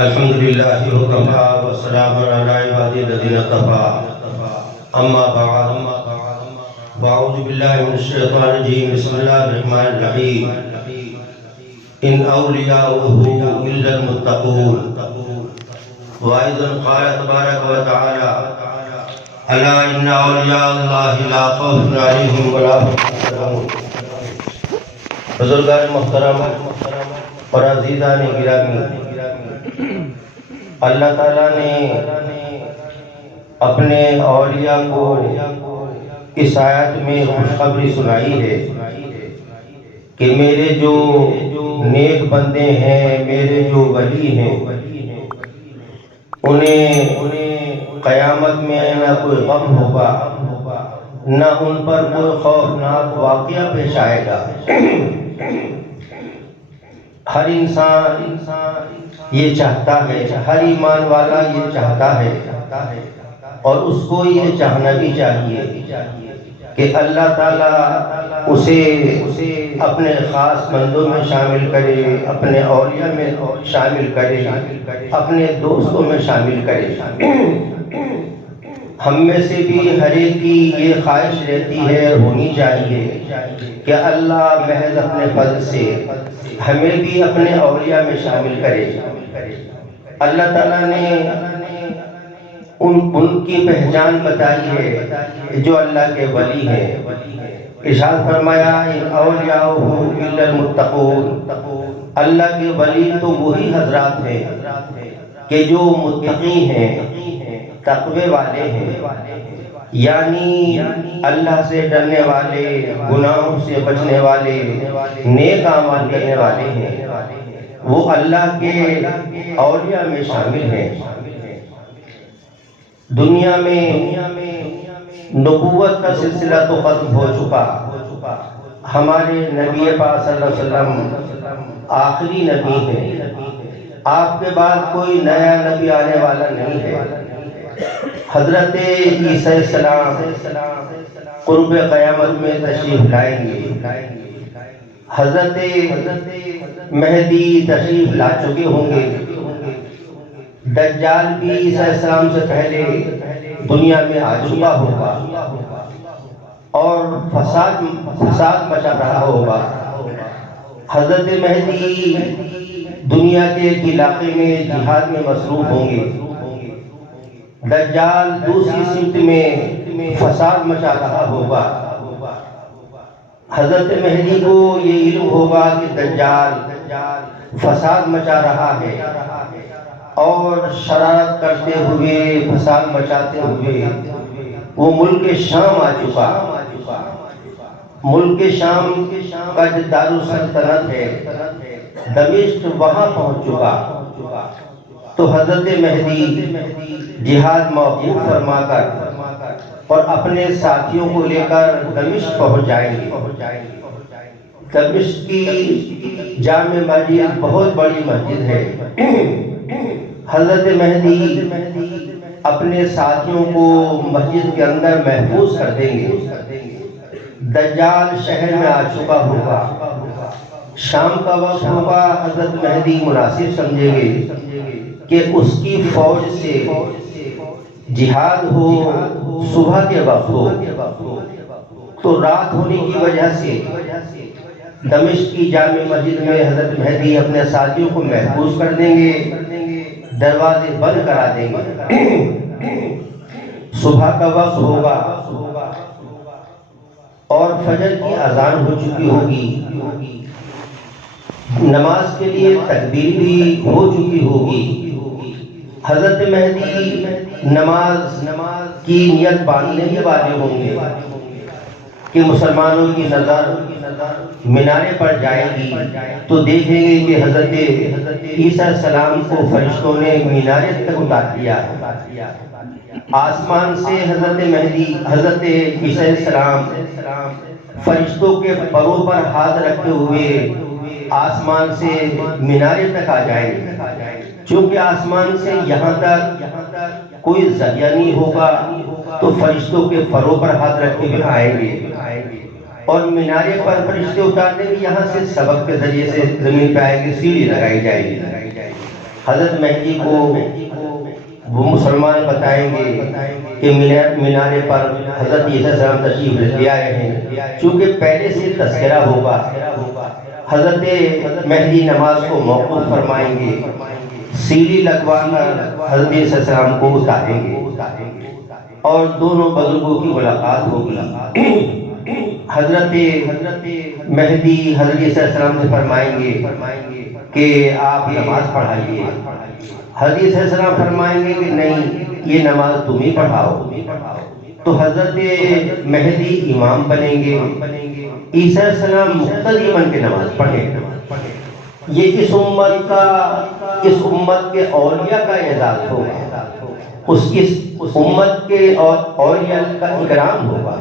الحمد لله وكفى والسلام على عباده الذين اصطفى اما بعد فاعوذ بالله من الشيطان الرجيم بسم الله الرحمن الرحيم ان اولياؤه الا المتقون وايضا قال تبارك وتعالى الا ان اولياء الله لا خوف عليهم ولا هم يحزنون. بزرگان محترم اور عزیزان گرامی، اللہ تعالیٰ نے اپنے اولیاء کو اس آیت میں خوشخبری سنائی ہے کہ میرے جو نیک بندے ہیں، میرے جو ولی ہیں، انہیں قیامت میں نہ کوئی غم ہوگا، نہ ان پر کوئی خوفناک واقعہ پیش آئے گا۔ ہر انسان یہ چاہتا ہے، ہر ایمان والا یہ چاہتا ہے، اور اس کو یہ چاہنا بھی چاہیے کہ اللہ تعالیٰ اسے اپنے خاص بندوں میں شامل کرے، اپنے اولیاء میں شامل کرے، اپنے دوستوں میں شامل کرے۔ ہم میں سے بھی ہر ایک کی یہ خواہش رہتی ہے اور ہونی چاہیے کہ اللہ محض اپنے فضل سے ہمیں بھی اپنے اولیاء میں شامل کرے۔ اللہ تعالیٰ نے ان کی پہچان بتائی ہے جو اللہ کے ولی ہیں۔ ارشاد فرمایا ان اولیاءہ الا المتقون، اللہ کے ولی تو وہی حضرات ہیں کہ جو متقی ہیں، تقوی والے ہیں، یعنی اللہ سے ڈرنے والے، گناہوں سے بچنے والے، نیک اعمال کرنے والے ہیں، وہ اللہ کے اولیاء میں شامل ہیں۔ دنیا میں نبوت کا سلسلہ تو ختم ہو چکا، ہمارے نبی پاک صلی اللہ علیہ وسلم آخری نبی ہیں، آپ کے بعد کوئی نیا نبی آنے والا نہیں ہے۔ حضرت عیسیٰ السلام قرب قیامت میں تشریف لائیں گے، حضرت مہدی تشریف لا چکے ہوں گے، دجال بھی عیسیٰ السلام سے پہلے دنیا میں آ چکا ہوگا اور فساد مچا رہا ہوگا۔ حضرت مہدی دنیا کے ایک علاقے میں جہاد میں مصروف ہوں گے، دجال دوسری سمت میں فساد مچا رہا ہوگا۔ حضرت مہدی کو یہ علم ہوگا کہ دجال فساد مچا رہا ہے، اور شرارت کرتے ہوئے، فساد مچاتے ہوئے وہ ملک شام آ چکا۔ ملک شام کا جو دارالسلطنت ہے دمشق، وہاں پہنچ چکا۔ تو حضرت مہدی جہاد موقوف فرما کر اور اپنے ساتھیوں کو لے کر دمشق پہنچ جائیں گے۔ دمشق کی جامع مسجد بہت بڑی مسجد ہے۔ حضرت مہدی اپنے ساتھیوں کو مسجد کے اندر محفوظ کر دیں گے۔ دجال شہر میں آ چکا ہوگا، شام کا وقت ہوگا، حضرت مہدی مناسب سمجھیں گے کہ اس کی فوج سے جہاد ہو، صبح کے وقت ہو، تو رات ہونے کی وجہ سے دمشق کی جامع مسجد میں حضرت مہدی اپنے ساتھیوں کو محفوظ کر دیں گے، دروازے بند کرا دیں گے۔ صبح کا وقت ہوگا اور فجر کی اذان ہو چکی ہوگی، نماز کے لیے تکبیر بھی ہو چکی ہوگی۔ حضرت مہدی نماز کی نیت باندھنے کے والے ہوں گے کہ مسلمانوں کی نظر مینارے پر جائے گی تو دیکھیں گے کہ حضرت عیسیٰ السلام کو فرشتوں نے مینارے تک اتار دیا ہے۔ آسمان سے حضرت عیسیٰ السلام فرشتوں کے پروں پر ہاتھ رکھتے ہوئے آسمان سے مینارے تک آ جائیں گے۔ چونکہ آسمان سے یہاں تک کوئی ذریعہ نہیں ہوگا تو فرشتوں کے پروں پر ہاتھ رکھے ہوئے آئیں گے، اور مینارے پر فرشتے اتارنے بھی یہاں سے سبق کے ذریعے سے زمین پہ آئے گی، سیڑھی لگائی جائے گی۔ حضرت مہدی کو وہ مسلمان بتائیں گے کہ مینارے پر حضرت عیسیٰ علیہ السلام تشریف لے آئے ہیں، چونکہ پہلے سے تذکرہ ہوگا۔ حضرت مہدی نماز کو موقوف فرمائیں گے، سیڑھی لگوا کر حضرت عیسیٰ علیہ السلام کو اتاریں گے اور دونوں بزرگوں کی ملاقات ہوگی۔ حضرت مہدی حضرت عیسیٰ علیہ السلام سے فرمائیں گے کہ آپ نماز پڑھائیے۔ حضرت عیسیٰ علیہ السلام فرمائیں گے کہ نہیں، یہ نماز تم ہی پڑھاؤ۔ تو حضرت مہدی امام بنیں گے، عیسیٰ علیہ السلام مقتدی بن کے نماز پڑھیں گے۔ یہ اس امت کے اولیاء کا اعزاز ہوگا، اس امت کے اولیاء کا اکرام ہوگا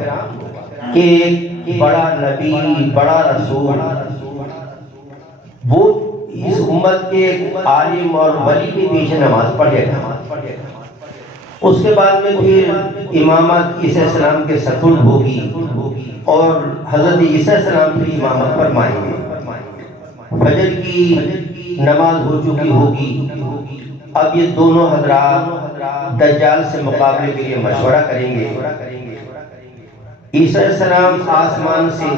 کہ ایک بڑا نبی، بڑا رسول، وہ اس امت کے عالم اور ولی کے پیچھے نماز پڑھے گا۔ اس کے بعد میں پھر امامت عیسیٰ علیہ السلام کے سپرد ہوگی اور حضرت عیسیٰ علیہ السلام کی امامت فرمائیں گے۔ فجر کی نماز ہو چکی ہوگی، اب یہ دونوں حضرات دجال سے مقابلے کے لیے مشورہ کریں گے۔ عیسیٰ علیہ السلام آسمان سے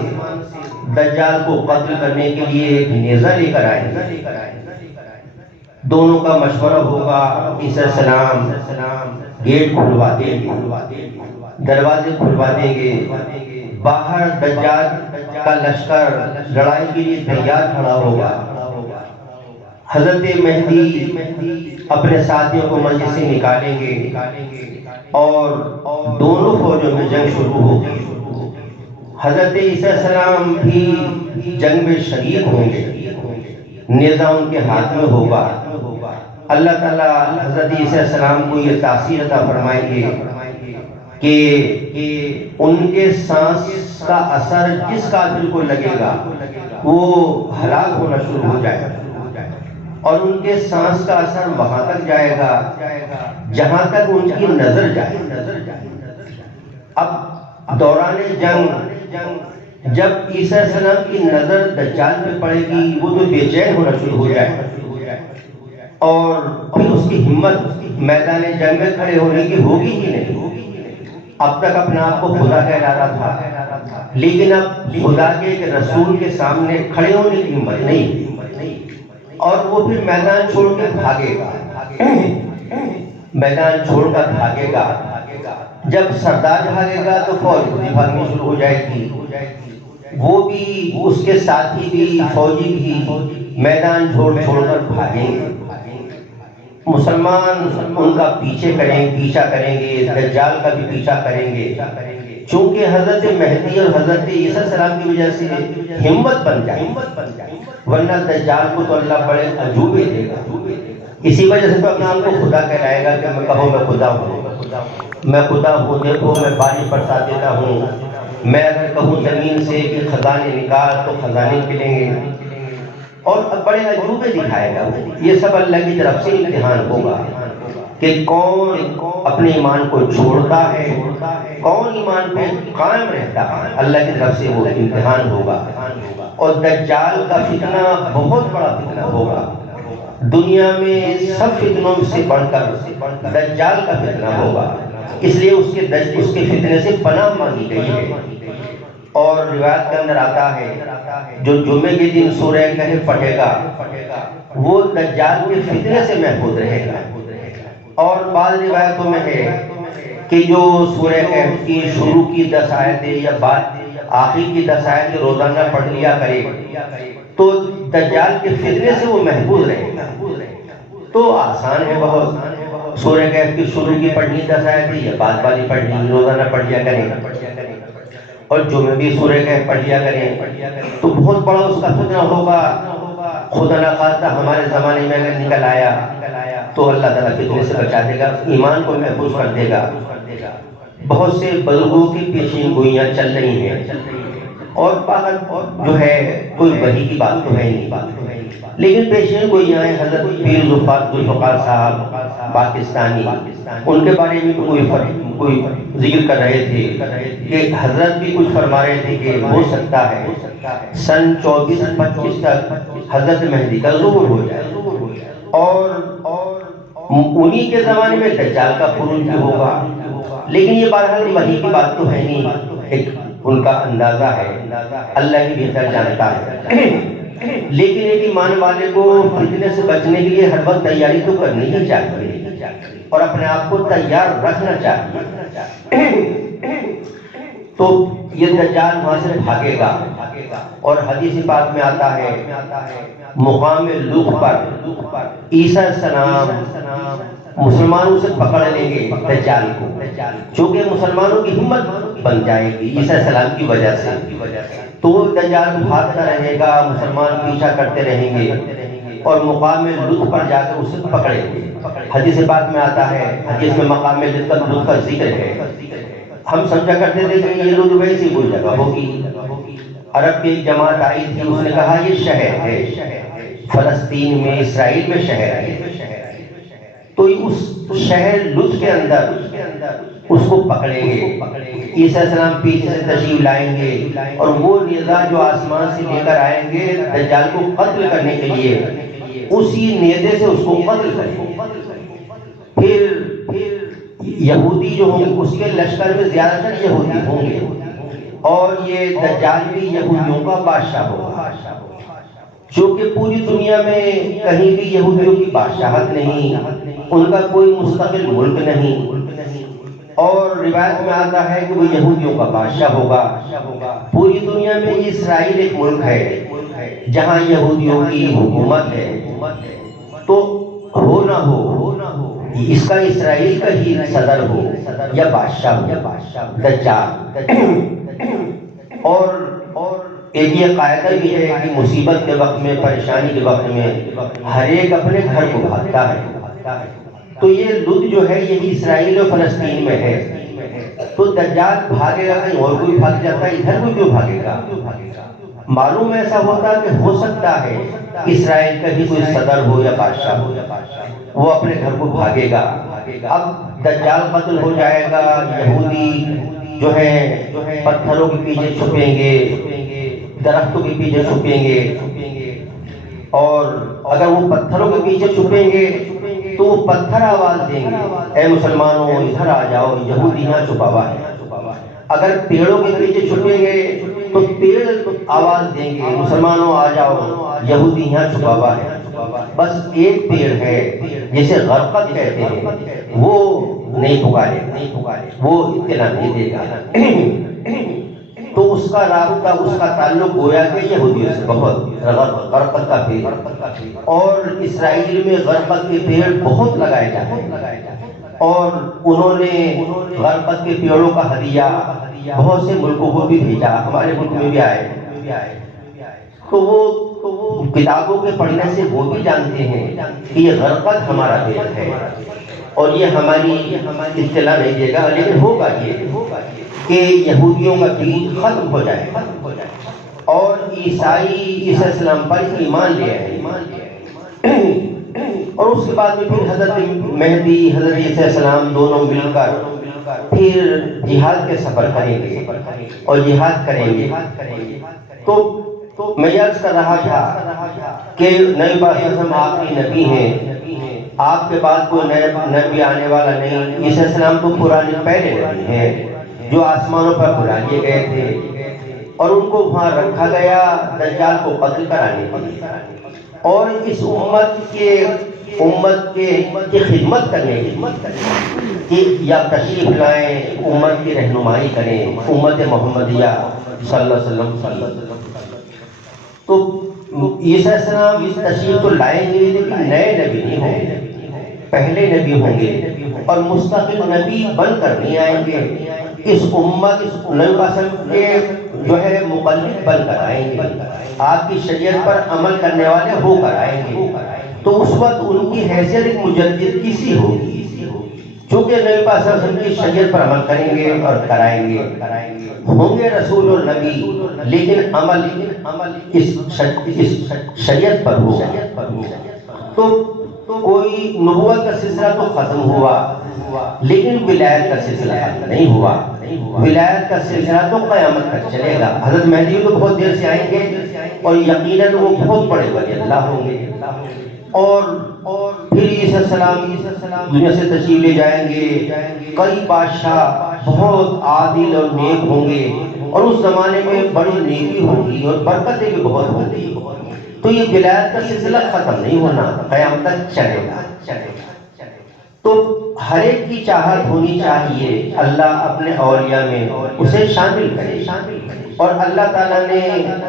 دجال کو قتل کرنے کے لیے ایک نیزہ لے کر آئیں گے۔ دونوں کا مشورہ ہوگا، عیسیٰ علیہ السلام گیٹ کھلوا دیں گے، دروازے کھلوا دیں گے، باہر دجال کا لشکر لڑائی کے لیے تیار کھڑا ہوگا۔ حضرت مہدی اپنے ساتھیوں کو مسجد سے نکالیں گے اور دونوں فوجوں میں جنگ شروع ہوگی۔ حضرت عیسیٰ علیہ السلام بھی جنگ میں شریک ہوں گے، نیزہ ان کے ہاتھ میں ہوگا۔ اللہ تعالیٰ حضرت عیسیٰ علیہ السلام کو یہ تاثیر عطا فرمائیں گے کہ ان کے سانس کا اثر جس کافر کو لگے گا وہ ہلاک ہونا شروع ہو جائے گا، اور ان کے سانس کا اثر وہاں تک جائے گا جہاں تک ان کی نظر جائے۔ اب دوران جنگ جب عیسیٰ علیہ السلام کی نظر دجال پہ پڑے گی، وہ تو بے چین ہونا شروع ہو جائے گا اور پھر اس کی ہمت میدان جنگ میں کھڑے ہونے کی ہوگی ہی نہیں۔ اب تک اپنے آپ کو خدا کہلا رہا تھا، لیکن اب خدا کے ایک رسول کے سامنے کھڑے ہونے کی ہمت نہیں، اور وہ پھر میدان چھوڑ کے بھاگے گا، میدان چھوڑ کر بھاگے گا۔ جب سردار بھاگے گا تو فوج بھی بھاگنی شروع ہو جائے گی، وہ بھی، اس کے ساتھی بھی، فوجی بھی میدان چھوڑ کر بھاگیں گے۔ مسلمان ان کا پیچھا کریں گے، دجال کا بھی پیچھا کریں گے، چونکہ حضرت مہدی اور حضرت عیسیٰ علیہ السلام کی وجہ سے ہمت بن جائے، ورنہ دجال کو تو اللہ بڑے عجوبے دے گا۔ اسی وجہ سے تو اپنے آپ کو خدا کہلائے گا کہ میں کہوں میں خدا ہوں، میں خدا ہوں، دیکھو میں بارش برسا دیتا ہوں، میں اگر کہوں زمین سے کہ خزانے نکال تو خزانے نکلیں گے، اور بڑے عجوبے دکھائے گا۔ یہ سب اللہ کی طرف سے امتحان ہوگا کہ کون اپنے ایمان کو چھوڑتا ہے، کون ایمان پہ قائم رہتا ہے۔ اللہ کی طرف سے وہ امتحان ہوگا، اور دجال کا فتنہ بہت بڑا فتنہ ہوگا۔ دنیا میں سب فتنوں سے بڑھ کر دجال کا فتنہ ہوگا، اس لیے اس کے فتنے سے پناہ مانگی گئی ہے۔ اور روایت کے اندر آتا ہے جو جمعے کے دن سورہ کہف پڑھے گا وہ دجال کے فتنے سے محفوظ رہے گا۔ اور بعض روایتوں میں ہے کہ جو سورہ کہف کی شروع کی 10 آیتیں یا بعد آخر کی 10 آیتیں روزانہ پڑھ لیا کرے تو دجال کے فتنے سے وہ محفوظ رہے گا۔ تو آسان ہے بہت، سورہ کہف کی شروع کی پڑھنی 10 آیتیں یا بعد والی پڑھنی، روزانہ پڑھ لیا کریں، اور جو میں بھی سورہ کہف پڑھ لیا کریں تو بہت بڑا اس کا فتنہ ہوگا۔ خدا نہ خواستہ ہمارے زمانے میں اگر نکل آیا تو اللہ تعالیٰ فتنے سے بچا دے گا، ایمان کو محفوظ کر دے گا۔ بہت سے بزرگوں کی پیشین گوئیاں چل رہی ہیں، اور جو ہے کوئی وحی کی بات تو ہے نہیں، لیکن پیشین گوئیاں ہیں۔ حضرت پیر ذوالفقار صاحب پاکستانی، ان کے بارے میں کوئی ذکر کر رہے تھے کہ حضرت بھی کچھ فرما رہے تھے کہ ہو سکتا ہے سن 24-25 تک حضرت مہدی کا ظہور ہو جائے، اور انہی کے زمانے میں دجال کا خروج بھی ہوگا، لیکن یہ بہرحال وحی کی بات تو ہے نہیں، ایک ان کا اندازہ ہے، اللہ ہی بہتر جانتا ہے۔ لیکن ایک ایمان والے کو فتنے سے بچنے کے لیے ہر وقت تیاری تو کرنی ہی چاہیے اور اپنے آپ کو تیار رکھنا چاہیے۔ تو یہ دجال وہاں سے بھاگے گا، اور حدیث پاک میں آتا ہے مقام لوط پر عیسیٰ السلام مسلمانوں سے پکڑ لیں گے دجال کو، چونکہ مسلمانوں کی ہمت بن جائے گی عیسیٰ السلام کی وجہ سے، تو وہ دجال بھاگتا رہے گا، مسلمان پیچھا کرتے رہیں گے اور مقام لوط پر جا کر اسے پکڑیں گے۔ حدیث پاک میں آتا ہے، حدیث میں مقام لوط کا ذکر ہے، ہم سمجھا کرتے تھے کہ یہ لوط ویسی کوئی جگہ ہوگی، عرب کی ایک جماعت آئی تھی، اس نے کہا یہ شہر ہے فلسطین میں، اسرائیل میں شہر ہے، تو اس شہر لوط کے اندر اس کو پکڑیں گے، عیسیٰ السلام پیچھے سے تشریف لائیں گے اور وہ نیزہ جو آسمان سے لے کر آئیں گے دجال کو قتل کرنے کے لیے، اسی نیزے سے اس کو قتل کریں گے۔ پھر یہودی جو ہوں گے، اس کے لشکر میں زیادہ تر یہودی ہوں گے، اور یہ دجال بھی یہودیوں کا بادشاہ ہوگا، چونکہ پوری دنیا میں کہیں بھی یہودیوں کی بادشاہت نہیں، ان کا کوئی مستقل ملک نہیں، اور روایت میں آتا ہے کہ وہ یہودیوں کا بادشاہ ہوگا۔ پوری دنیا میں اسرائیل ایک ملک ہے جہاں یہودیوں کی حکومت ہے، تو ہو نہ ہو اس کا اسرائیل کا ہی صدر ہو یا بادشاہ ہو دجال۔ اور ایک یہ قاعدہ بھی ہے کہ مصیبت کے وقت میں، پریشانی کے وقت میں ہر ایک اپنے گھر کو بھاگتا ہے، تو یہ لوط جو ہے یہ اسرائیل اور فلسطین میں ہے، تو دجال بھاگے گا کہیں اور کوئی بھاگ جاتا ہے، ادھر کوئی کیوں بھاگے گا؟ معلوم ایسا ہوتا کہ ہو سکتا ہے اسرائیل کا ہی کوئی صدر ہو یا بادشاہ ہو، وہ اپنے گھر کو بھاگے گا۔ اب دجال قتل ہو جائے گا، یہودی جو ہے پتھروں کے پیچھے چھپیں گے، درختوں کے پیچھے چھپیں گے، اور اگر وہ پتھروں کے پیچھے چھپیں گے تو وہ پتھر آواز دیں گے، اے مسلمانوں ادھر آ جاؤ، یہودی یہاں چھپا ہوا ہے۔ اگر پیڑوں کے پیچھے چھپیں گے تو پیڑ آواز دیں گے، مسلمانوں آ جاؤ، یہودی یہاں چھپا ہوا ہے۔ بس ایک پیڑ ہے جسے غرقد کہتے ہیں، وہ نہیں پکارے، وہ اطلاع نہیں دے گا، تو اس کا رابطہ، اس کا تعلق گویا کہ یہودیوں سے بہت، غرقد کا پیڑ، اور اسرائیل میں غرقد کے پیڑ بہت لگائے جاتے ہیں، اور انہوں نے غرقد کے پیڑوں کا ہدیہ بہت سے ملکوں کو بھی بھیجا، ہمارے ملک میں بھی آئے، تو وہ کتابوں کے پڑھنے سے وہ بھی جانتے ہیں کہ یہ غرقد ہمارا پیڑ ہے، اور یہ ہماری اطلاع نہیں دے گا، لیکن ہوگا یہ کہ یہودیوں کا دین ختم ہو جائے اور عیسائی عیسیٰ السلام پر ایمان لے آئے، اور اس کے بعد میں پھر حضرت مہدی، حضرت عیسیٰ السلام دونوں مل کر پھر جہاد کے سفر کریں گے اور جہاد کریں گے۔ تو میں عرض کر رہا تھا کہ نبی پاک آخری نبی ہیں، آپ کے بعد کوئی نیا نبی آنے والا نہیں، عیسیٰ السلام تو قرآن پہلے نبی ہیں جو آسمانوں پر بلا لیے گئے تھے، اور ان کو وہاں رکھا گیا دجال کو قتل کرانے کے لیے، اور اس امت کی خدمت کرنے کے لیے کہ یا تشریف لائیں، امت کی رہنمائی کریں، امت محمدیہ صلی اللہ علیہ وسلم۔ تو عیسیٰ السلام اس تشریف تو لائیں گے، لیکن نئے نبی نہیں ہوں گے، پہلے نبی ہوں گے، اور مستقل نبی بن کر نہیں آئیں گے، اس امت نبی وسلم کے جو ہے مقلد بن کر آئیں گے، آپ کی شریعت پر عمل کرنے والے ہو کر آئیں گے، تو اس وقت ان کی حیثیت ایک مجدد کی سی ہوگی، چونکہ نبی پاک صلی اللہ علیہ وسلم کی شریعت پر عمل کریں گے اور کرائیں گے، ہوں گے رسول اور نبی، لیکن عمل اس شریعت پر ہوگا۔ تو کوئی نبوت کا سلسلہ تو ختم ہوا، لیکن ولایت کا سلسلہ ختم نہیں ہوا، ولایت کا سلسلہ تو قیامت تک چلے گا۔ حضرت مہدی تو بہت دیر سے آئیں گے اور یقیناً وہ بہت بڑے ولی اللہ ہوں گے، اور پھر عیسیٰ السلام دنیا سے تشریف لے جائیں گے، کئی بادشاہ بہت عادل اور نیک ہوں گے، اور اس زمانے میں بڑی نیکی ہوگی اور برکتیں بھی بہت ہوں گی. تو یہ ولایت کا سلسلہ ختم نہیں ہونا، قیامت تک چلے گا. تو ہر ایک کی چاہت ہونی چاہیے اللہ اپنے اولیاء میں اسے شامل کرے. اور اللہ تعالیٰ نے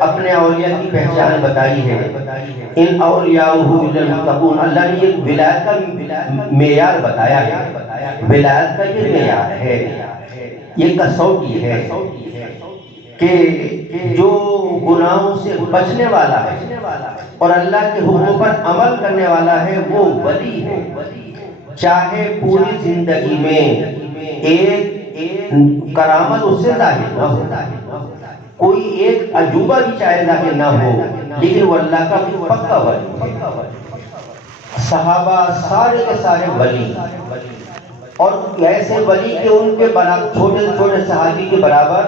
اپنے اولیاء کی پہچان بتائی ہے، ان اولیاءہ الا المتقون. اللہ نے یہ ولایت کا معیار بتایا ہے، ولایت کا یہ معیار ہے، یہ کسوٹی ہے کہ جو گناہوں سے بچنے والا ہے اور اللہ کے حکم پر عمل کرنے والا ہے وہ ولی ہے. چاہے پوری زندگی میں ایک کرامت اس سے ظاہر نہ ہو، کوئی ایک عجوبہ بھی چاہے ظاہر نہ ہو، لیکن وہ اللہ کا پکا ولی ہے. صحابہ سارے کے سارے ولی، اور ایسے ولی کہ ان کے چھوٹے چھوٹے صحابی کے برابر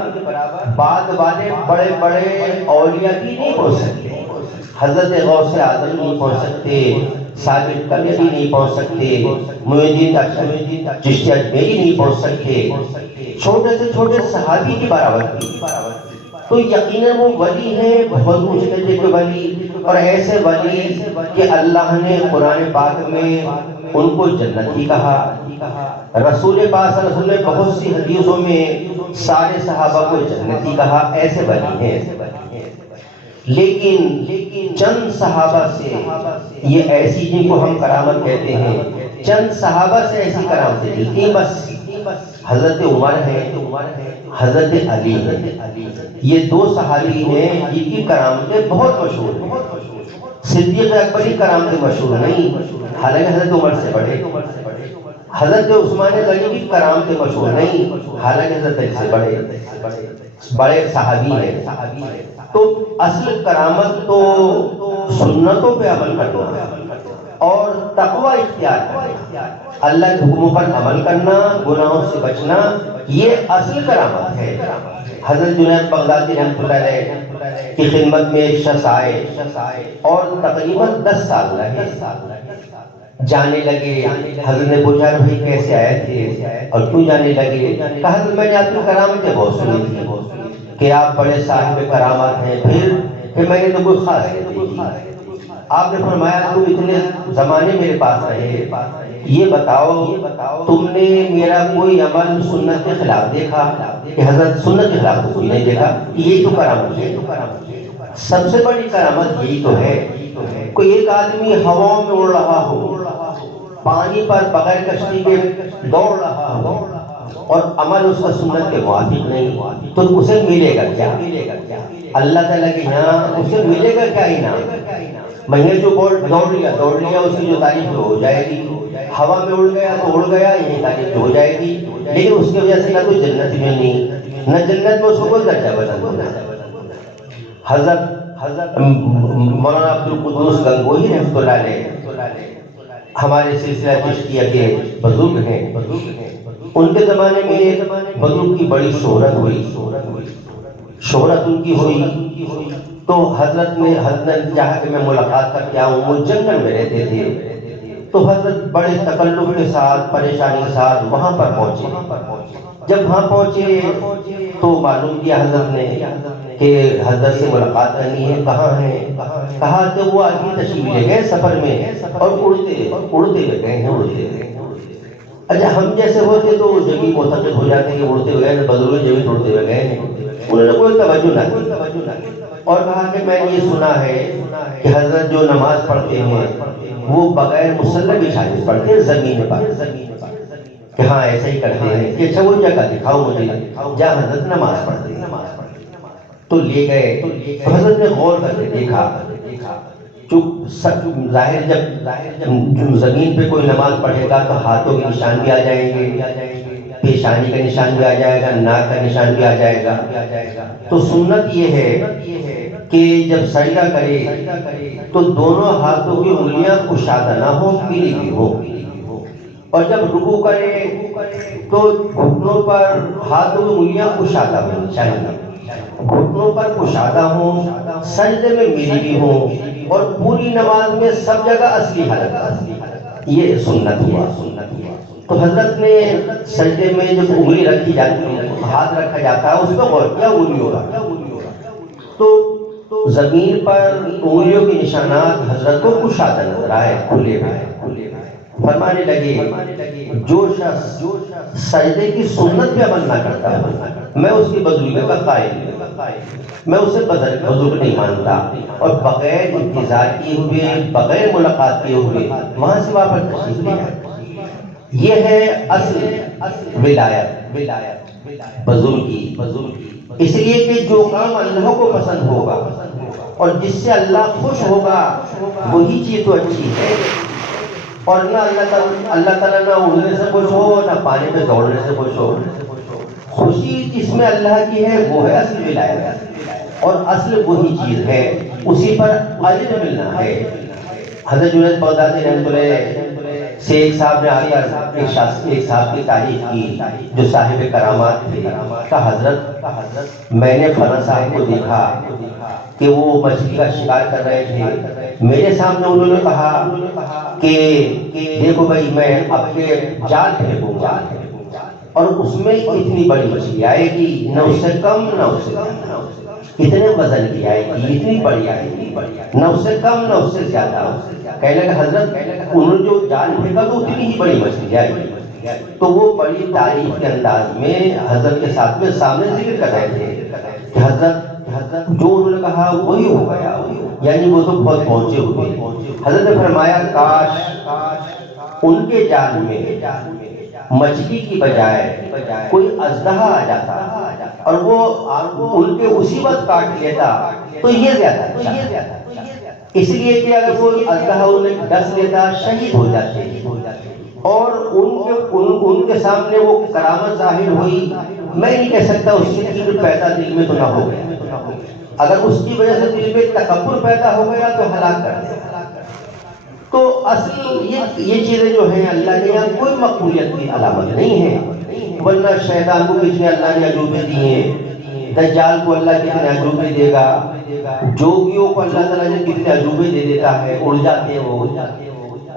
بعد والے بڑے بڑے اولیاء بھی نہیں پہنچ سکتے. حضرت غوث اعظم نہیں پہنچ سکتے، ثابت قدری نہیں پہنچ سکتے، محی الدین چشتی اجمیری نہیں پہنچ سکتے، چھوٹے سے چھوٹے صحابی کے برابر بھی. تو یقیناً وہ ولی ہے، بہت اونچے درجے کے ولی، اور ایسے ولی کہ اللہ نے قرآن پاک میں ان کو جنتی کہا. رسول پاک صلی اللہ علیہ وسلم نے بہت سی حدیثوں میں سارے صحابہ کو جنتی کہا. ایسے ولی ہیں. لیکن چند صحابہ سے یہ ایسی جن کو ہم کرامت کہتے ہیں، چند صحابہ سے ایسی کرامتیں ملتی بس. حضرت عمر ہے، حضرت علی ہے، یہ دو صحابی ہیں جن کی کرامتیں بہت مشہور ہیں. صدیق اکبر کی کرامتیں مشہور نہیں، حالانکہ حضرت عمر سے بڑے. حضرت عثمان غنی کی کرامتیں مشہور نہیں، حالانکہ حضرت علی سے بڑے صحابی ہیں. تو اصل کرامت تو سنتوں پہ عمل کرنا اور تقوی اختیار کرنا، اللہ کے حکموں پر عمل کرنا، گناہوں سے بچنا، یہ اصل کرامت ہے. حضرت جنید بغدادی رحمۃ اللہ علیہ کی خدمت میں ایک شخص آئے اور تقریباً 10 سال رہے. جانے لگے. حضرت نے پوچھا بھائی کیسے آئے تھے اور کیوں جانے لگے؟ کہا حضرت میں نے آپ کی کرامتیں بہت سنی تھی کہ آپ بڑے صاحب کرامات ہیں، پھر کہ میں نے تو کوئی خاص نہیں دیکھی. آپ نے فرمایا تم اتنے زمانے میرے پاس رہے، یہ بتاؤ تم نے میرا کوئی عمل سنت کے خلاف دیکھا؟ کہ حضرت سنت کے خلاف تو کوئی نہیں دیکھا. یہ تو کرامت ہے، سب سے بڑی کرامت یہی تو ہے. کوئی ایک آدمی ہواؤں میں اڑ رہا ہو، پانی پر بغیر کشتی کے دوڑ رہا ہو اور عمل اس کا سنت کے موافق نہیں، تو اسے ملے گا کیا؟ اللہ تعالیٰ کے یہاں اسے ملے گا کیا انعام؟ میں جو دوڑ لیا اس کی جو تعریف ہو جائے گی. ہوا میں اڑ گیا تو اڑ گیا، یہی تعریف ہو جائے گی، لیکن اس کی وجہ سے نہ کوئی جنت ملنی، نہ جنت میں اس کو کوئی درجہ بلند ہونا. حضرت مولانا عبد القدوس گنگوہی رحمۃ اللہ علیہ ہمارے سلسلہ چشتیہ کے بزرگ ہیں. ان کے زمانے میں ایک بزرگ کی بڑی شہرت ان کی ہوئی. تو حضرت نے چاہا کہ میں ملاقات کر کے آؤں. وہ جنگل میں رہتے تھے، تو حضرت بڑے تکلف کے ساتھ، پریشانی کے ساتھ وہاں پر پہنچے. جب وہاں پہنچے تو معلوم کیا حضرت نے کہ حضرت سے ملاقات کرنی ہے. کہاں ہے؟ کہا کہ وہ آدمی تشریف لے گئے سفر میں اور اڑتے ہوئے گئے ہیں. اچھا ہم جیسے ہوتے تو جبھی معتقد ہو جاتے ہیں کہ اڑتے ہوئے گئے، بزرگ جبھی اڑتے ہوئے گئے ہیں. انہوں نے کوئی توجہ نہ کی اور کہا کہ میں نے یہ سنا ہے کہ حضرت جو نماز پڑھتے ہیں وہ بغیر مصلی بچھائے پڑھتے ہیں زمین پر. کہ ہاں ایسا ہی کرتے ہیں. کہ اچھا وہ جگہ دکھاؤ مجھے جہاں حضرت نماز پڑھتے ہیں. تو لے گئے. تو حضرت نے غور کر کے دیکھا، ظاہر جب زمین پہ کوئی نماز پڑھے گا تو ہاتھوں کے نشان بھی آ جائیں گے، پیشانی کا نشان بھی آ جائے گا، ناک کا نشان بھی آ جائے گا. تو سنت یہ ہے کہ جب سجدہ کرے تو دونوں ہاتھوں کی انگلیاں کشادہ نہ ہو، پیلی بھی ہو. اور جب رکوع کرے تو گھٹنوں پر ہاتھوں کی انگلیاں کشادہ ہونی چاہیے، گھٹنوں پر کشادہ ہوں، سجدے میں میلی بھی ہوں، اور پوری نماز میں سب جگہ اصلی حالت. یہ سنت ہوا۔ تو حضرت نے سجدے میں جب انگلی رکھی جاتی ہے، ہاتھ رکھا جاتا ہے، اس پہ غور کیا انگلی ہوگا، تو زمین پر انگلیوں کے نشانات حضرت کو کشادہ نظر آئے، کھلے ہوئے۔ فرمانے لگے جو شخص سجدے کی سنت پہ عمل نہ کرتا ہے میں اس کی بزرگی کا قائل نہیں، میں اسے بزرگ نہیں مانتا، اور بغیر انتظار کیے ہوئے، بغیر ملاقات کیے ہوئے وہاں سے واپس تشریف لے جائے۔ یہ ہے اصل ولایت، بزرگی۔ اس لیے کہ جو کام اللہ کو پسند ہوگا اور جس سے اللہ خوش ہوگا وہی چیز تو اچھی ہے، اور نہ اللہ تعالیٰ نہ اڑنے سے خوش ہو نہ پانی میں دوڑنے سے خوش ہو۔ خوشی جس میں اللہ کی ہے وہ ہے اصل ولایت، اور اصل وہی چیز ہے، اسی پر اجر ملنا ہے۔ حضرت جنید بغدادی رحمۃ اللہ سے ایک صاحب نے آ کر ایک صاحب کی تعریف کی جو صاحب کرامات تھے، کہا حضرت میں نے فلاں صاحب کو دیکھا کہ وہ مچھلی کا شکار کر رہے تھے، میرے سامنے انہوں نے کہا کہ دیکھو بھائی میں اب کے جال پھینکوں گا اور اس میں اتنی بڑی مچھلی آئے گی، نہ اس سے کم نہ اس سے زیادہ، اتنے وزن کی آئے گی، اتنی بڑی آئے گی، نہ اس سے کم نہ اس سے زیادہ۔ کہنے لگا حضرت انہوں نے جو جال پھینکا تو اتنی ہی بڑی مچھلی آئے گی۔ تو وہ بڑی تعریف کے انداز میں حضرت کے ساتھ میں سامنے ذکر کر رہے تھے کہ حضرت جو انہوں نے کہا وہی ہو گیا، یعنی وہ تو بہت پہنچے ہوئے۔ حضرت نے فرمایا کاش ان کے جال میں مچھلی کی بجائے کوئی اژدہا آ جاتا اور وہ ان کے اسی وقت کاٹ لیتا تو یہ زیادہ اچھا، اس لیے کہ اگر وہ اژدہا انہیں ڈس لیتا شہید ہو جاتے، اور ان کے سامنے وہ کرامت ظاہر ہوئی، میں نہیں کہہ سکتا اس کی کبر پیدا دل میں تو نہ ہو گیا، اگر اس کی وجہ سے دل میں تکبر پیدا ہو گیا تو ہلاک کر دے۔ تو اصل یہ چیزیں جو ہیں اللہ کے یہاں کوئی مقبولیت کی علامت نہیں ہے، ورنہ شیطان کو کتنے اللہ نے عجوبے دیے، دجال کو اللہ کتنے عجوبے دے گا، جوگیوں کو اللہ تعالیٰ نے کتنے عجوبے دے دیتا ہے، اڑ جاتے ہیں وہ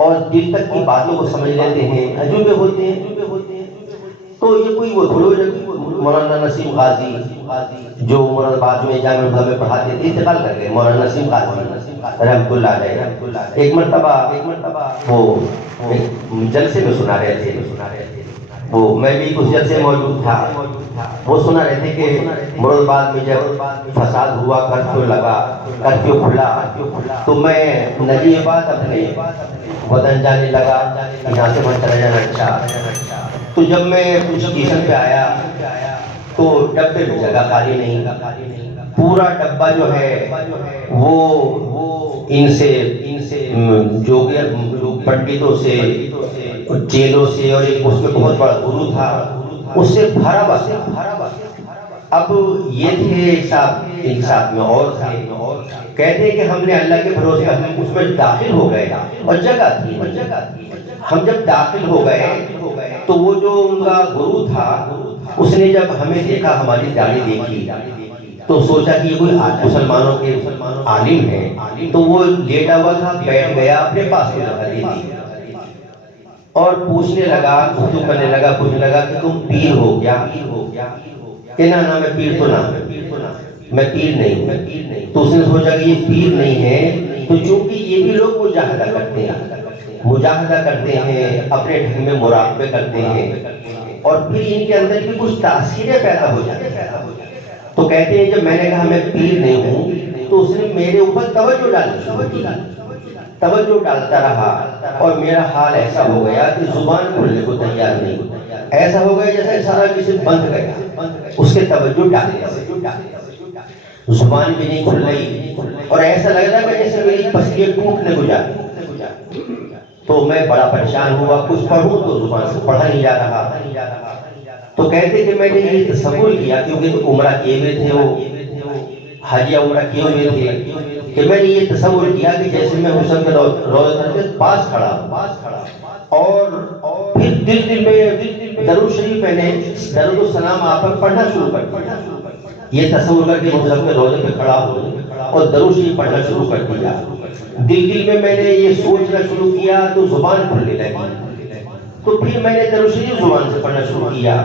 اور دل تک کی باتوں کو سمجھ لیتے ہیں، عجوبے ہوتے ہیں۔ تو یہ کوئی وہ تھوڑے مولانا نسیم غازی جو مراد آباد میں جامعہ ملیہ میں پڑھاتے تھے، انتقال کر گئے، مولانا نسیم غازی رحمۃ اللہ علیہ۔ ایک مرتبہ وہ جلسے میں سنا رہے تھے، وہ میں بھی اس جلسے میں موجود تھا، وہ سنا رہے تھے کہ مراد آباد میں جب فساد ہوا، کرفیو لگا، کرفیو کھلا، تو میں نجی بات اپنے وطن جانے لگا، یہاں سے میں چلا جانا اچھا۔ تو جب میں اسٹیشن پہ آیا تو ڈبے میں جگہ خالی نہیں، پورا ڈبہ جو ہے وہ ان سے جو پنڈتوں سے، چیلوں سے، اور ایک اس میں بہت بڑا گرو تھا، اس سے بھرا بھرا۔ اب یہ تھے ایک ساتھ میں اور تھے، کہتے کہ ہم نے اللہ کے بھروسے ہم اس میں داخل ہو گئے اور جگہ تھی، ہم جب داخل ہو گئے تو وہ جو ان کا گرو تھا اس نے جب ہمیں دیکھا، ہماری داڑھی دیکھی تو سوچا کہ یہ کوئی مسلمانوں کے عالم ہے، تو وہ لیٹا ہوا تھا، بیٹھ گیا، اپنے پاس کو جگہ دی تھی اور پوچھنے لگا، گفتگو کرنے لگا، پوچھنے لگا کہ تم پیر ہو کیا؟ کہ نہ میں پیر تو نہ، میں پیر نہیں ہوں۔ تو اس نے سوچا کہ یہ پیر نہیں ہے، تو چونکہ یہ بھی لوگ مجاہدہ کرتے ہیں، اپنے ڈھنگ میں مراقبے کرتے ہیں، اور پھر ان کے اندر بھی کچھ تاثیریں پیدا ہو جاتی ہیں۔ تو کہتے ہیں جب میں نے کہا میں پیر نہیں ہوں تو اس نے میرے اوپر توجہ ڈالتا رہا، اور میرا حال ایسا ہو گیا کہ زبان کھولنے کو تیار نہیں، ایسا ہو گیا جیسے سارا کسی بند گیا اس کے توجہ ڈالنے سے، زبان بھی نہیں کھل رہی، اور ایسا لگ رہا ہے جیسے میری پسلیاں ٹوٹنے کو جاتی۔ تو میں بڑا پریشان ہوا، کچھ پڑھوں تو زبان سے پڑھا نہیں جا رہا۔ تو کہتے کہ میں نے یہ تصور کیا، کیونکہ عمرہ کیے ہوئے تھے، وہ حج یا عمرہ کیے ہوئے تھے، کہ میں نے یہ تصور کیا کہ جیسے میں حسن کے روضہ کے پاس کھڑا اور پھر دل میں درود شریف میں نے درود و سلام آپ پر پڑھنا شروع کر دیا، یہ تصور کر کے حسن کے روضے پہ کھڑا ہوں اور درود شریف پڑھنا شروع کر دیا۔ دل میں نے یہ سوچنا شروع کیا تو زبان کھلنے لگی، تو پھر میں نے درود شریف زبان سے پڑھنا شروع کیا،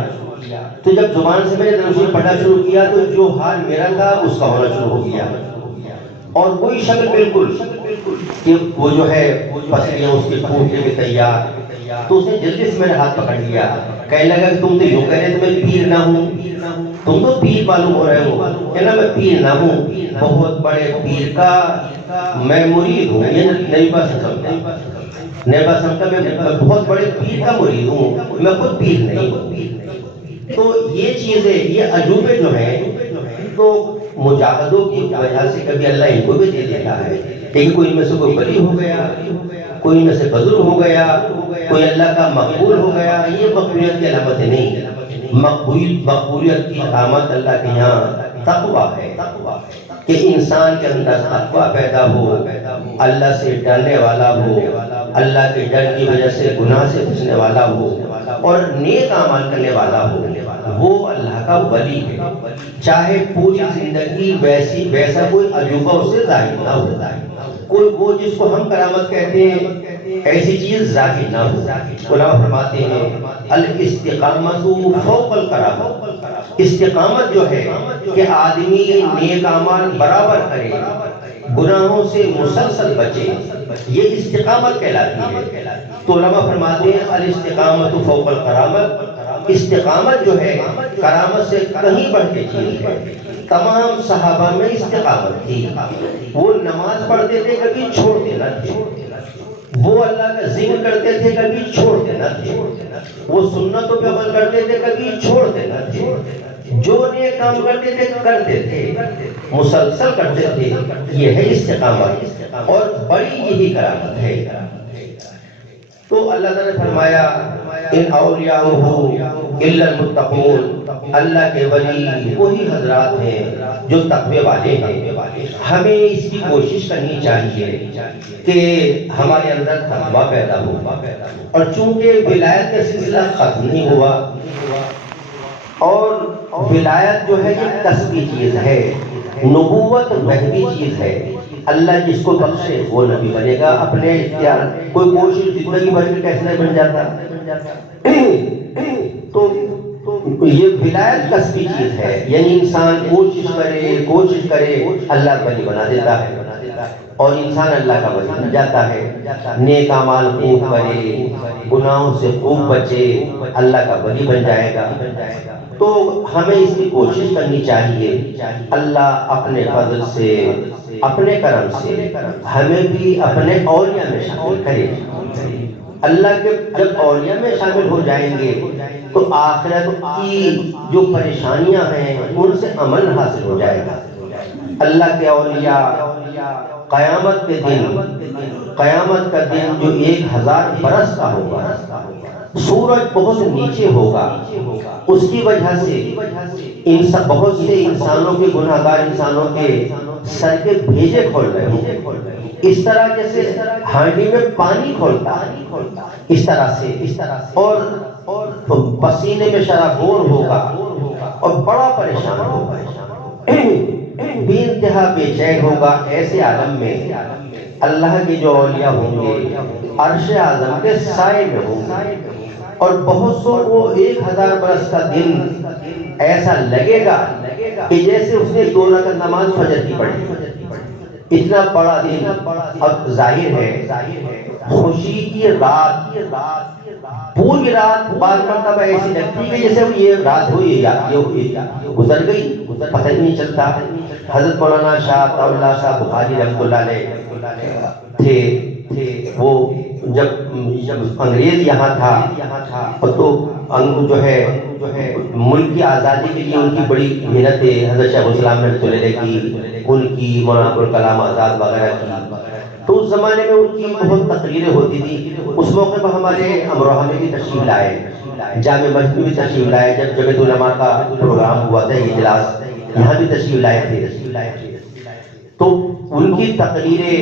تو جب زبان سے میں نے درود شریف پڑھنا شروع کیا تو جو حال میرا تھا اس کا ہونا شروع ہو گیا، اور وہی شکل بالکل کہ وہ جو ہے پسلیاں اس کے پھوٹنے میں تیار، تو اس نے جلدی سے میرا ہاتھ پکڑ لیا، کہنے لگا کہ تم تو یوں کہہ رہے تمہیں پیر نہ ہوں، تم تو پیر معلوم ہو رہے ہو، کہنا میں پیر نہ ہوں، بہت بڑے پیر کا میں مرید ہوں، یہ نبی پاک صلی اللہ علیہ وسلم نبی پاک صلی اللہ علیہ وسلم میں بہت بڑے پیر کا مرید ہوں، میں خود پیر نہیں ہوں۔ تو یہ چیزیں، یہ عجوبے جو ہیں تو مجاہدوں کی وجہ سے کبھی اللہ ان کو بھی دے دیتا ہے، لیکن کوئی ان میں سے کوئی ولی ہو گیا، کوئی ان میں سے بزرگ ہو گیا، کوئی اللہ کا مقبول ہو گیا، یہ مقبولیت کی علامتیں نہیں۔ مقبولیت کی علامت اللہ کے یہاں تقویٰ ہے، کہ انسان کے اندر تقویٰ پیدا ہو، اللہ سے ڈرنے والا ہو، اللہ کے ڈر کی وجہ سے گناہ سے بچنے والا ہو اور نیک اعمال کرنے والا ہو، وہ اللہ کا ولی ہے، چاہے پوری زندگی ویسا کوئی عجوبہ اس سے ظاہر نہ ہو، کوئی وہ جس کو ہم کرامت کہتے ہیں ایسی چیز ظاہر نہ ہو۔ علماء فرماتے ہیں الاستقامت فوق الکرامت، استقامت جو ہے کہ آدمی نیک اعمال برابر کرے، گناہوں سے مسلسل بچے، یہ استقامت کہلاتی ہے۔ تو علماء فرماتے ہیں الاستقامت فوق الکرامت، استقامت جو ہے کرامت سے کہیں بڑھ کے چیز ہے۔ تمام صحابہ میں استقامت تھی، وہ نماز پڑھتے تھے کبھی چھوڑتے نہ تھے، وہ اللہ کا ذکر کرتے تھے کبھی چھوڑتے نہ تھے، وہ سنتوں پہ عمل کرتے تھے کبھی چھوڑتے نہ تھے، جو نیک کام کرتے تھے مسلسل کرتے تھے، یہ ہے استقامت، اور بڑی یہی کرامت ہے۔ تو اللہ تعالیٰ نے فرمایا ان اولیاءہ الا المتقون، اللہ کے ولی وہی حضرات ہیں جو تقوی والے ہیں۔ ہمیں اس کی کوشش کرنی چاہیے کہ ہمارے اندر تقوی پیدا ہو، اور چونکہ ولایت کا سلسلہ ختم نہیں ہوا، اور ولایت جو ہے یہ کسبی چیز ہے، نبوت وحبی چیز ہے، اللہ جس کو بخشے وہ نبی بنے گا اپنے اختیار، کوئی کوشش زندگی بھر کے کیسے نہیں بن جاتا۔ تو یہ ولایت کسبی چیز ہے، یعنی انسان کوشش کرے اللہ ولی بنا دیتا ہے، اور انسان اللہ کا ولی بن جاتا ہے، نیک اعمال خوب کرے، گناہوں سے خوب بچے، اللہ کا ولی بن جائے گا۔ تو ہمیں اس کی کوشش کرنی چاہیے، اللہ اپنے فضل سے، اپنے کرم سے ہمیں بھی اپنے اولیاء میں شامل کرے۔ اللہ کے جب اولیاء میں شامل ہو جائیں گے تو آخرت کی جو پریشانیاں ہیں ان سے امن حاصل ہو جائے گا۔ اللہ کے اولیاء قیامت کا دن جو 1000 برس کا ہوگا، سورج بہت نیچے ہوگا، اس کی وجہ سے بہت سے انسانوں کے گناہگار انسانوں کے سر کے بھیجے کھول رہے ہوں، اس طرح جیسے ہانڈی میں پانی کھولتا، اس طرح سے، اور پسینے میں شرابور ہوگا اور بڑا پریشان ہوگا، بے انتہا بے چین ہوگا۔ ایسے عالم میں اللہ کے جو اولیاء ہوں گے عرش اعظم کے سائے میں ہوں گے، اور بہت سو وہ 1000 برس کا دن ایسا لگے گا کہ جیسے اس نے 2 رکعت نماز فجر کی پڑھی، اتنا بڑا دن۔ اب ظاہر ہے خوشی کی رات، پوری رات بعض مرتبہ ایسی لگتی ہے جیسے یہ رات ہوئی یا گزر گئی، پتہ ہی نہیں چلتا۔ حضرت مولانا شاہ اللہ صاحب بخاری رحمۃ اللہ علیہ تھے، وہ جب انگریز یہاں تھا تو جو ہے ملک کی آزادی کے لیے ان کی بڑی محنت ہے، حضرت شیخ الاسلام رحمۃ اللہ علیہ کی، ان کی، مولانا ابوالکلام آزاد وغیرہ کی، تو اس زمانے میں ان کی بہت تقریریں ہوتی تھی۔ اس موقع پر ہمارے امروہہ میں بھی تشریف لائے، جامع مسجد میں بھی تشریف لائے، جب جمعیت العلماء کا پروگرام ہوا تھا اجلاس، یہاں بھی تشریف لائے تھے، تو ان کی تقریریں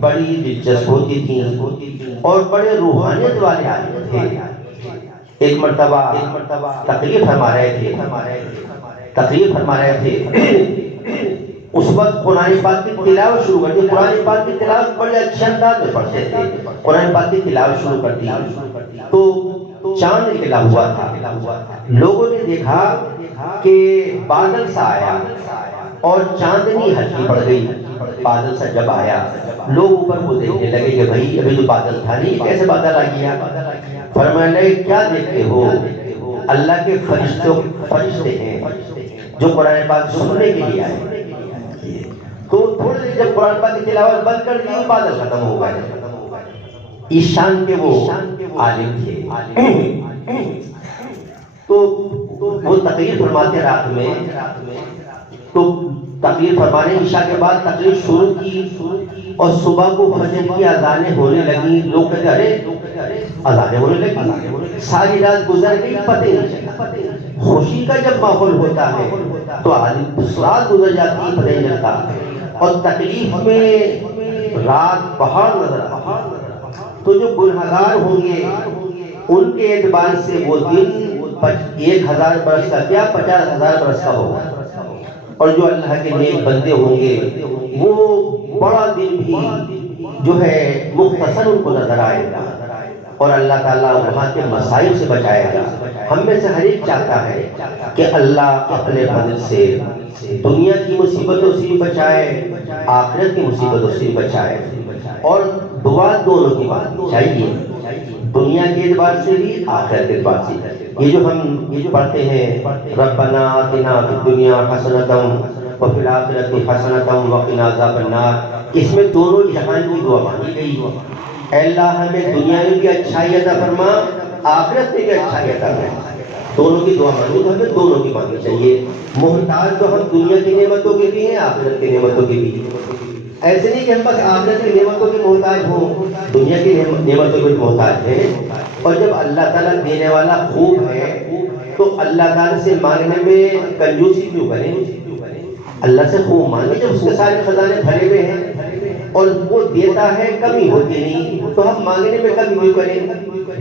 بڑی دلچسپ ہوتی تھیں اور بڑے روحانیت والے عالم تھے۔ ایک مرتبہ تقریر فرما رہے تھے اس وقت قرآن پاک کی تلاوت شروع کر دی. قرآن پاک کی تلاوت بڑے اچھے انداز میں پڑھتے تھے. قرآن پاک کی تلاوت شروع کر دی تو چاند نکلا ہوا تھا. لوگوں نے دیکھا کہ بادل سا آیا اور چاندنی ہلکی پڑ گئی. بادل سا جب آیا لوگ اوپر کو دیکھنے لگے کہ بھائی ابھی تو بادل تھا نہیں, کیسے بادل آ گیا؟ فرمانے لگے کیا دیکھتے ہو؟ اللہ کے فرشتے ہیں جو قرآن پاک سننے کے لیے آئے. تو تھوڑی دیر جب قرآن پاک کی تلاوت بند کر دی بادل ختم ہو گئے. اس شان کے وہ عالم تھے. تو وہ تقریر فرماتے رات میں, تو تقریر فرمانے عشاء کے بعد تقریر شروع کی اور صبح کو فجر کی اذانیں ہونے لگی. لوگ کہتے ارے اذانیں ہونے لگی, ساری رات گزر گئی پتہ نہیں چلا. خوشی کا جب ماحول ہوتا ہے تو رات گزر جاتی ہے پتہ نہیں چلتا. اور تکلیف میں رات پہاڑ نظر آتا. تو جو گنہگار ہوں گے ان کے اعتبار سے وہ دن 1000 برس کا کیا 50,000 برس کا ہوگا. اور جو اللہ کے نیک بندے ہوں گے وہ بڑا دن بھی جو ہے مختصر ان کو نظر آئے گا. اور اللہ تعالیٰ وہاں کے مسائل سے بچائے گا. ہم میں سے ہر ایک چاہتا ہے کہ اللہ اپنے فضل سے دنیا کی مصیبتوں سے بچائے, آخرت کی مصیبتوں سے بچائے. اور دعا دونوں کی بات چاہیے, دنیا کے اعتبار سے بھی آخرت کے اعتبار سے. یہ جو پڑھتے ہیں ربنا آتنا فی الدنیا حسنۃ وفی الآخرۃ حسنۃ وقنا عذاب النار, اس میں دونوں جہان کی دعا مانگی گئی. اے اللہ ہمیں دنیا میں بھی اچھائی عطا فرما, آخرت میں بھی اچھائی عطا فرما. دونوں کی دعا مانگی تو ہمیں دونوں کی مانگنی چاہیے. محتاج تو ہم دنیا کی نعمتوں کے بھی ہیں, آخرت کی نعمتوں کے بھی. ایسے نہیں کہ ہم بس آخرت کی نعمتوں کے محتاج ہوں, دنیا کی نعمتوں کے محتاج ہیں. اور جب اللہ تعالیٰ دینے والا خوب ہے تو اللہ تعالیٰ سے مانگنے میں کنجوسی کیوں کریں؟ اللہ سے خوب مانگے جب اس کے سارے خزانے بھرے ہوئے ہیں اور وہ دیتا ہے, کمی ہوتی نہیں, تو ہم مانگنے میں کمی کیوں کریں؟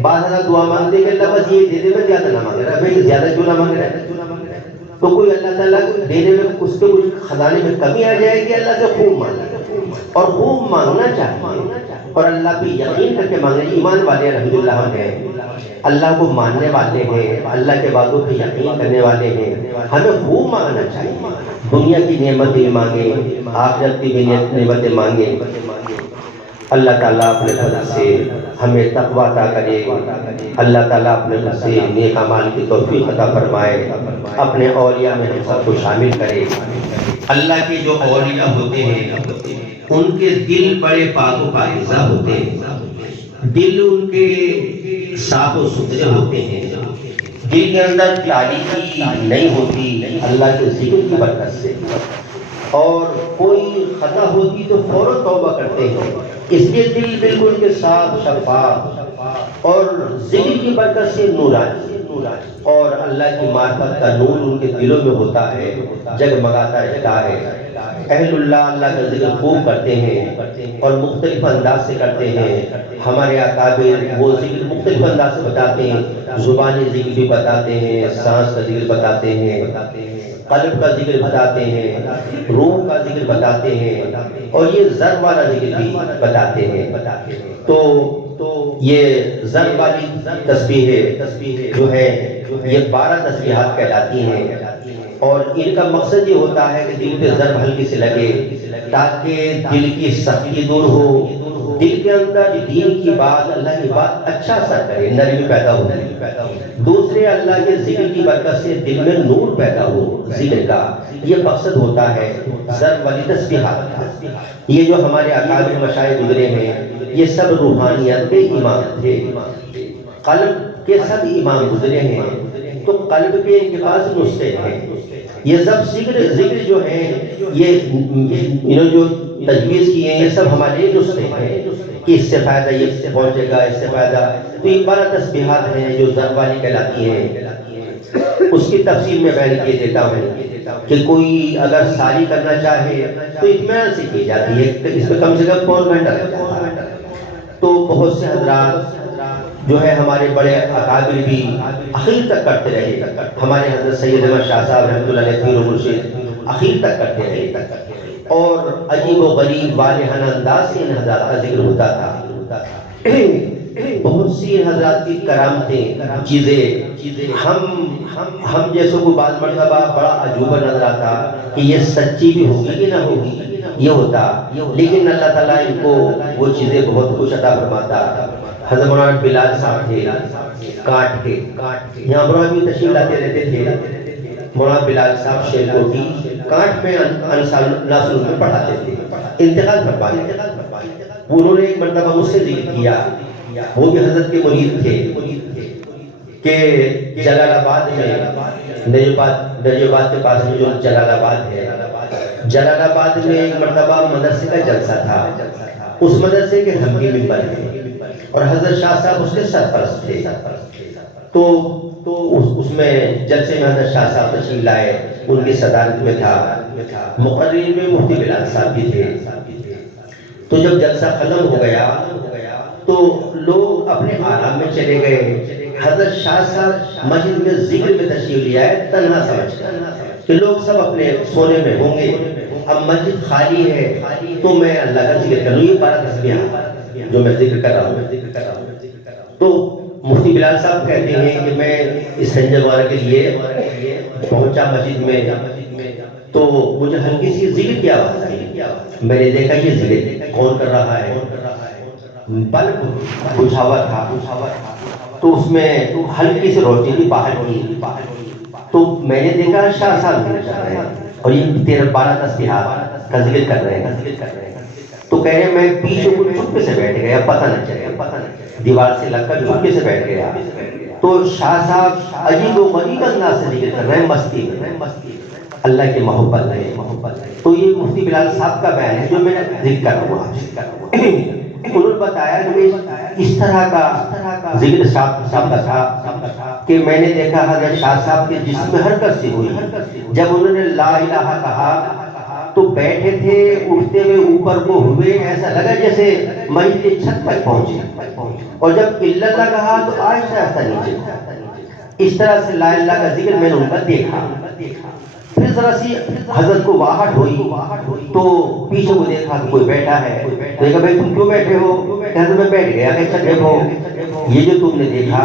بعض اللہ دعا مانگتے کہ اللہ بس یہ دے دے, میں زیادہ نہ مانگ رہا, میں زیادہ کیوں نہ مانگ رہا. تو کوئی اللہ تعالیٰ دینے میں اس کے کچھ خزانے میں کمی آ جائے گی. اللہ سے خوب مانگے اور خوب مانگنا چاہیے اور اللہ پہ یقین کر کے مانگے. ایمان والے الحمدللہ ہم ہیں, اللہ کو ماننے والے ہیں, اللہ کے وعدوں پہ یقین کرنے والے ہیں. ہمیں خوب مانگنا چاہیے. دنیا کی نعمتیں مانگے, آخرت کی بھی نعمتیں مانگے. اللہ تعالیٰ اپنے فضل سے ہمیں تقویٰ عطا کرے. اللہ تعالیٰ اپنے فضل سے نیک اعمال کی توفیق عطا فرمائے. اپنے اولیاء میں ہم سب کو شامل کرے. اللہ کے جو اولیاء ہوتے ہیں ان کے دل بڑے پاک و پاکیزہ ہوتے ہیں. دل ان کے صاف و ستھرے ہوتے ہیں. دل کے اندر تاریکی نہیں ہوتی اللہ کے ذکر کی برکت سے. اور کوئی خطا ہوتی تو فوراً توبہ کرتے ہیں. اس لیے دل بالکل کے ساتھ شفاف اور ذکر کی برکت سے نورانی. اور اللہ کی معرفت کا نور ان کے دلوں میں ہوتا ہے, جگمگاتا رہتا ہے. اہل اللہ کا ذکر خوب کرتے ہیں اور مختلف انداز سے کرتے ہیں. ہمارے اکابر وہ ذکر مختلف انداز سے بتاتے ہیں. زبانی ذکر بھی بتاتے ہیں, سانس کا ذکر بتاتے ہیں, قلب کا ذکر بتاتے ہیں, روح کا ذکر بتاتے ہیں, اور یہ ضرب والا ذکر بھی بتاتے ہیں. تو یہ ضرب والی تسبیح جو ہے یہ 12 تسبیحات کہلاتی ہیں. اور ان کا مقصد یہ ہوتا ہے کہ دل پہ ضرب ہلکی سے لگے تاکہ دل کی سختی دور ہو, دل کے اندر دین کی بات, اللہ کی بات اچھا اثر کرے, نرمی پیدا ہو. دوسرے اللہ کے ذکر کی برکت سے دل میں نور پیدا ہو ذکر کا. یہ مقصد ہوتا ہے ضرب والی تسبیحات کا. یہ جو ہمارے اکابر مشائخ گزرے ہیں یہ سب روحانیت کے امام تھے. قلب کے سب امام گزرے ہیں تو قلب کے ان کے پاس نسخے ہیں. یہ سب ذکر جو ہیں یہ انہوں جو تجویز کیے ہیں یہ سب ہمارے نسخے ہیں کہ اس سے فائدہ یہ پہنچے گا, اس سے فائدہ. تو یہ 12 تسبیحات ہیں جو ضرب والی کہلاتی ہیں. اس کی تفصیل میں بیان کیے دیتا ہوں کہ کوئی اگر ساری کرنا چاہے تو اطمینان سے کی جاتی ہے. اس میں کم سے کم پون گھنٹہ لگتا ہے. تو بہت سے حضرات جو ہے ہمارے بڑے اکابر بھی اخیر تک کرتے رہے. ہمارے حضرت سید احمد شاہ صاحب رحمۃ اللہ علیہ پیر و مرشد اخیر تک کرتے رہے. اور عجیب و غریب والہانہ انداز سے ان حضرات کا ذکر ہوتا تھا۔ بہت سی حضرات کی کرامتیں، چیزیں ہم جیسوں کو بعض مرتبہ بڑا عجوبہ نظر آتا کہ یہ سچی بھی ہوگی کہ نہ ہوگی، یہ ہوتا، لیکن اللہ تعالیٰ ان کو وہ چیزیں بہت خوش عطا فرماتا۔ حضرت مولانا بلال صاحب تھے کاٹ کے، یہاں پر بھی تشریف لاتے رہتے تھے۔ مولانا بلال صاحب شیر کوٹی کاٹ میں انصار اللہ میں پڑھاتے تھے، انتقال فرما گئے۔ انہوں نے ایک مرتبہ مجھ سے ذکر کیا، وہ بھی حضرت کے مرید تھے، کہ جلال آباد میں نجف آباد کے پاس میں جو جلال آباد ہے، جلال آباد میں ایک مرتبہ مدرسے کا جلسہ تھا، اس مدرسے کے دھمکی ممبر تھے اور حضرت شاہ صاحب اس کے سرپرست تھے۔ تو اس میں جلسے میں حضرت شاہ صاحب تشریف لائے، ان کی صدارت میں تھا، مقررین میں مفتی بلال صاحب بھی تھے۔ تو جب جلسہ ختم ہو گیا تو لوگ اپنے آرام میں چلے گئے۔ حضرت شاہ صاحب مسجد میں ذکر میں تشریف لیا ہے، تنہا سمجھ کر کہ لوگ سب اپنے سونے میں ہوں گے، اب مسجد خالی ہے تو میں اللہ کا ذکر کروں، یہ 12 تسبیحات جو میں ذکر کر رہا ہوں۔ تو مفتی بلال صاحب کہتے ہیں کہ میں اس سنجے وغیرہ کے لیے پہنچا مسجد میں، تو مجھے ہلکی سی ذکر کی آواز آئی، میں نے دیکھا یہ ذکر کون کر رہا ہے، بلب بجھا ہوا تھا تو اس میں ہلکی سی روشنی بھی باہر کی، تو میں نے دیکھا شاہ صاحب ذکر کر رہے ہیں اور یہ 13-12 تسبیحات کا ذکر کر رہے ہیں۔ تو کہہ رہے میں پیچھے کو چپکے سے بیٹھ گیا، پتہ نہ چلے، دیوار سے لگ کر چپکے سے بیٹھ گیا۔ تو شاہ صاحب عجیب و غریب انداز سے ذکر کر رہے ہیں، مستی میں، اللہ کی محبت ہے۔ تو یہ مفتی بلال صاحب کا بیان ہے جو میں نے ذکر کر رہا ہوں۔ انہوں نے بتایا کہ اس طرح کا ذکر صاحب کا تھا کہ میں نے دیکھا حضرت شاہ صاحب کے جسم میں حرکت سی ہوئی، جب انہوں نے لا الہ کہا تو بیٹھے تھے، اٹھتے ہوئے اوپر کو ہوئے، ایسا لگا جیسے مسجد کی چھت تک پہنچے، اور جب الا اللہ کہا تو آہستہ آہستہ نیچے۔ اس طرح سے لا الہ کا ذکر میں نے ان کا دیکھا۔ پھر ذرا سی حضرت کو واہٹ ہوئی تو پیچھے کو دیکھا کہ کوئی بیٹھا ہے، تو کہا بھائی تم کیوں بیٹھے ہو؟ کہتے میں بیٹھ گیا کہ اچھا دیکھو یہ جو تم نے دیکھا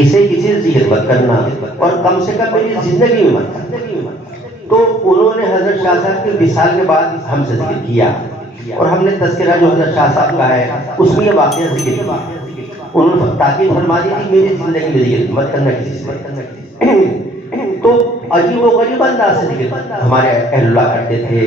اسے کسی ذکر مت کرنا، اور کم سے کم میری زندگی میں مت کرنا۔ تو انہوں نے حضرت شاہ صاحب کے وصال کے بعد ہم سے ذکر کیا، اور ہم نے تذکرہ جو حضرت شاہ صاحب کا ہے اس میں یہ واقعہ ذکر کیا۔ انہوں نے تاکید فرما دی کہ میری زندگی میں ذکر مت کرنا کسی سے۔ تو عجیب و غریب انداز سے ذکر ہمارے اہل اللہ کرتے تھے۔